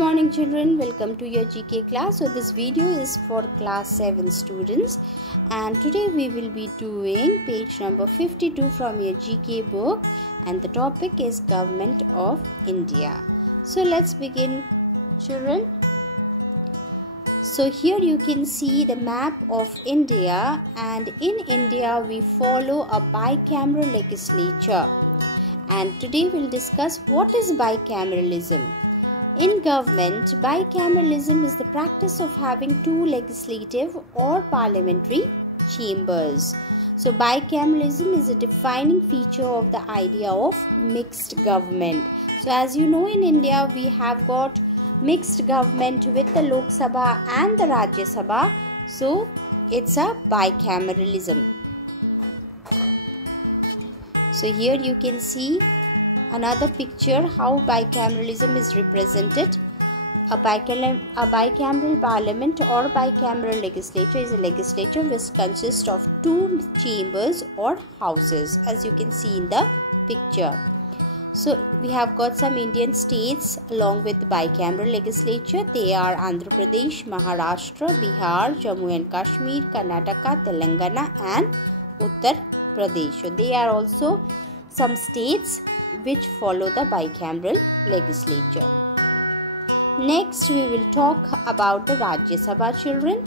morning children, welcome to your GK class. So this video is for class 7 students and today we will be doing page number 52 from your GK book and the topic is Government of India. So let's begin children. So here you can see the map of India, and in India we follow a bicameral legislature, and today we'll discuss what is bicameralism. In government, bicameralism is the practice of having two legislative or parliamentary chambers. So bicameralism is a defining feature of the idea of mixed government. So as you know, in India we have got mixed government with the Lok Sabha and the Rajya Sabha. So it's a bicameralism. So here you can see another picture how bicameralism is represented. A bicameral parliament or bicameral legislature is a legislature which consists of two chambers or houses, as you can see in the picture. So we have got some Indian states along with the bicameral legislature. They are Andhra Pradesh, Maharashtra, Bihar, Jammu and Kashmir, Karnataka, Telangana and Uttar Pradesh. So they are also some states which follow the bicameral legislature. Next we will talk about the Rajya Sabha children.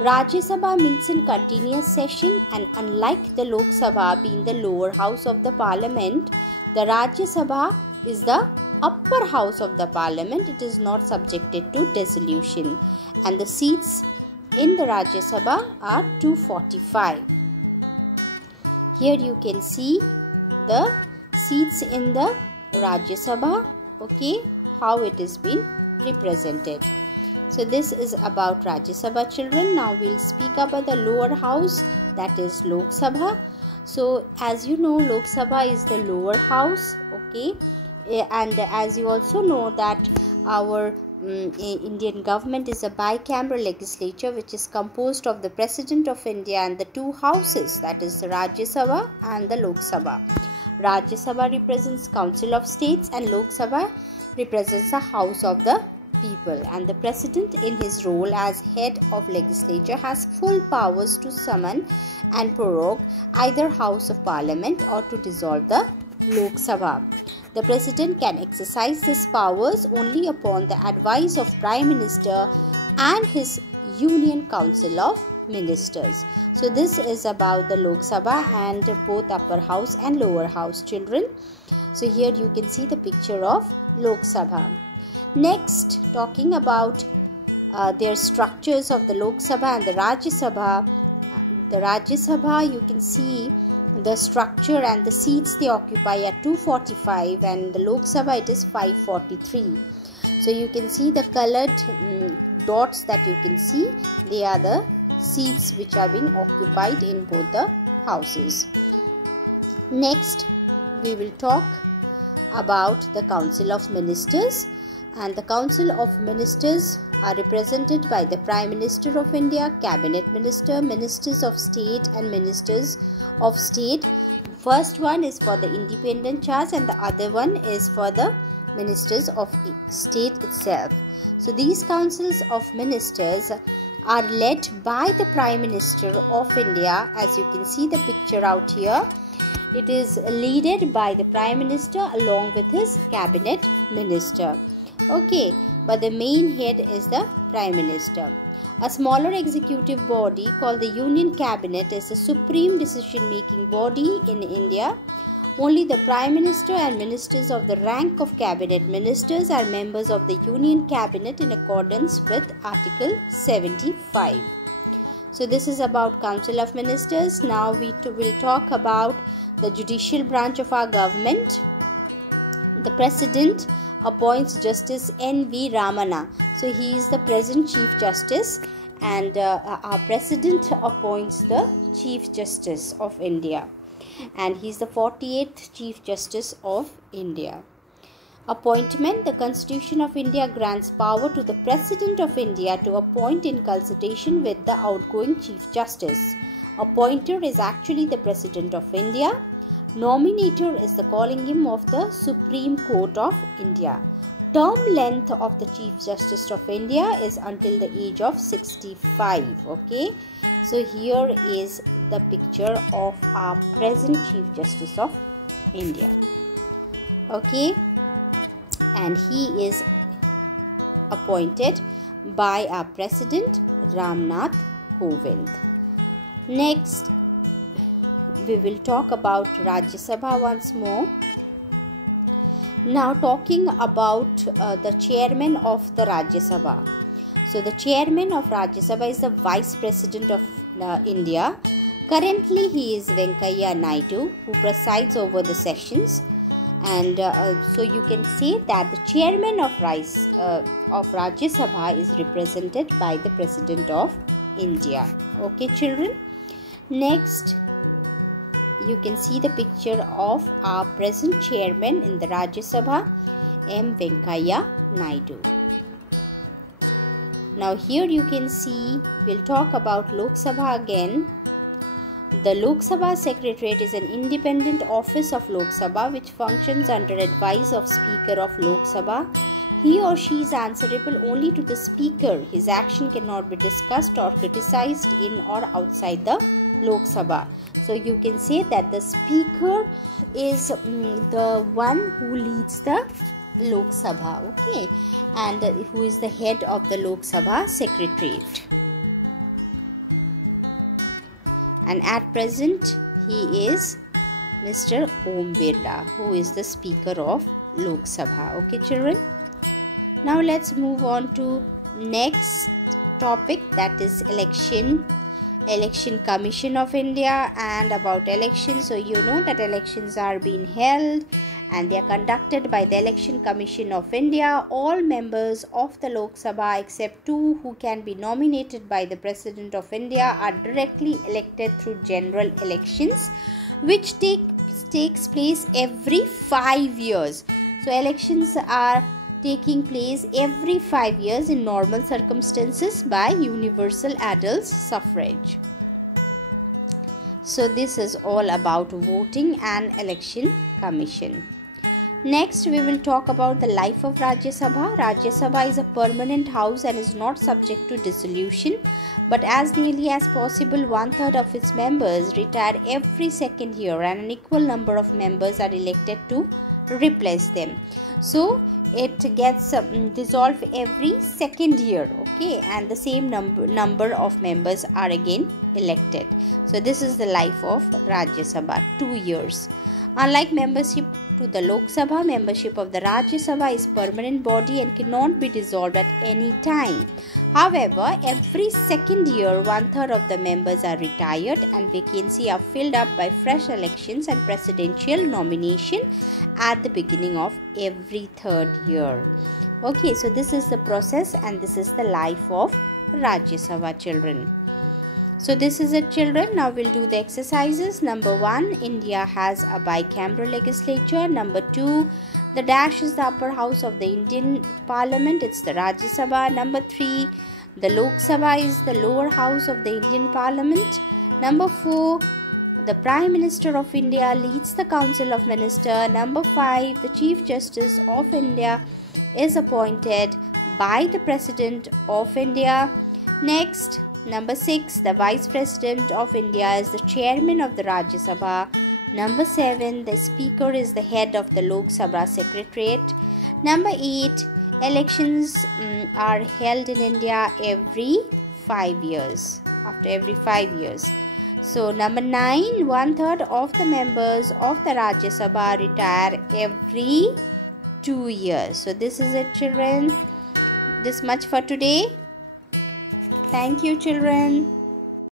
Rajya Sabha meets in continuous session, and unlike the Lok Sabha being the lower house of the parliament, the Rajya Sabha is the upper house of the parliament. It is not subjected to dissolution, and the seats in the Rajya Sabha are 245. Here you can see the seats in the Rajya Sabha, okay, how it is been represented. So this is about Rajya Sabha children. Now we'll speak about the lower house, that is Lok Sabha. So as you know, Lok Sabha is the lower house, okay, and as you also know that our Indian government is a bicameral legislature which is composed of the President of India and the two houses, that is the Rajya Sabha and the Lok Sabha. Rajya Sabha represents Council of States and Lok Sabha represents the House of the People, and the President in his role as head of legislature has full powers to summon and prorogue either House of Parliament or to dissolve the Lok Sabha. The President can exercise these powers only upon the advice of Prime Minister and his Union Council of Ministers. So this is about the Lok Sabha and both upper house and lower house children. So here you can see the picture of Lok Sabha. Next, talking about their structures of the Lok Sabha and the Rajya Sabha. The Rajya Sabha, you can see the structure and the seats they occupy are 245, and the Lok Sabha it is 543. So you can see the colored dots that you can see, they are the seats which are being occupied in both the houses. Next we will talk about the Council of Ministers, and the Council of Ministers are represented by the Prime Minister of India, Cabinet Minister, Ministers of State and Ministers of State. First one is for the independent charge and the other one is for the Ministers of State itself. So these councils of ministers are led by the Prime Minister of India. As you can see the picture out here, it is led by the Prime Minister along with his Cabinet Minister, okay, but the main head is the Prime Minister. A smaller executive body called the Union Cabinet is the supreme decision-making body in India. Only the Prime Minister and ministers of the rank of Cabinet Ministers are members of the Union Cabinet in accordance with Article 75. So this is about Council of Ministers. Now we will talk about the judicial branch of our government. The President appoints Justice N.V. Ramana. So he is the present Chief Justice, and our President appoints the Chief Justice of India, and he is the 48th Chief Justice of India. Appointment. The Constitution of India grants power to the President of India to appoint in consultation with the outgoing Chief Justice. Appointer is actually the President of India. Nominator is the calling him of the Supreme Court of India. term length of the Chief Justice of India is until the age of 65. Okay, so here is the picture of our present Chief Justice of India. Okay, and he is appointed by our President Ramnath Kovind. Next, we will talk about Rajya Sabha once more. Now, talking about the chairman of the Rajya Sabha. So, the chairman of Rajya Sabha is the Vice President of India. Currently, he is Venkaiah Naidu, who presides over the sessions. And so you can say that the chairman of Rajya Sabha is represented by the President of India. Okay, children. Next, you can see the picture of our present chairman in the Rajya Sabha, M. Venkaiah Naidu. Now here you can see, we'll talk about Lok Sabha again. The Lok Sabha Secretariat is an independent office of Lok Sabha which functions under advice of Speaker of Lok Sabha. He or she is answerable only to the Speaker. His action cannot be discussed or criticized in or outside the Lok Sabha. So you can say that the Speaker is the one who leads the Lok Sabha, okay, and who is the head of the Lok Sabha Secretariat. And at present, he is Mr. Om Birla, who is the Speaker of Lok Sabha. Okay, children. Now let's move on to next topic, that is Election Commission of India. And about elections, so you know that elections are being held and they are conducted by the Election Commission of India. All members of the Lok Sabha except 2 who can be nominated by the President of India are directly elected through general elections, which takes place every 5 years. So elections are taking place every 5 years in normal circumstances by universal adult suffrage. So this is all about voting and election commission. Next, we will talk about the life of Rajya Sabha. Rajya Sabha is a permanent house and is not subject to dissolution, but as nearly as possible, 1/3 of its members retire every 2nd year and an equal number of members are elected to replace them. So it gets dissolved every 2nd year, okay, and the same number of members are again elected. So this is the life of Rajya Sabha, 2 years. Unlike membership to the Lok Sabha, membership of the Rajya Sabha is permanent body and cannot be dissolved at any time. However, every 2nd year, 1/3 of the members are retired and vacancies are filled up by fresh elections and presidential nomination at the beginning of every 3rd year. Okay, so this is the process and this is the life of Rajya Sabha, children. So this is it, children. Now we'll do the exercises. Number 1, India has a bicameral legislature. Number 2, the dash is the upper house of the Indian Parliament. It's the Rajya Sabha. Number 3, the Lok Sabha is the lower house of the Indian Parliament. Number 4, the Prime Minister of India leads the Council of Ministers. Number 5, the Chief Justice of India is appointed by the President of India. Next, number 6, the Vice President of India is the Chairman of the Rajya Sabha. Number 7, the Speaker is the head of the Lok Sabha Secretariat. Number 8, elections are held in India every 5 years, after every 5 years. So number 9, 1/3 of the members of the Rajya Sabha retire every 2 years. So this is it, children. This much for today. Thank you, children.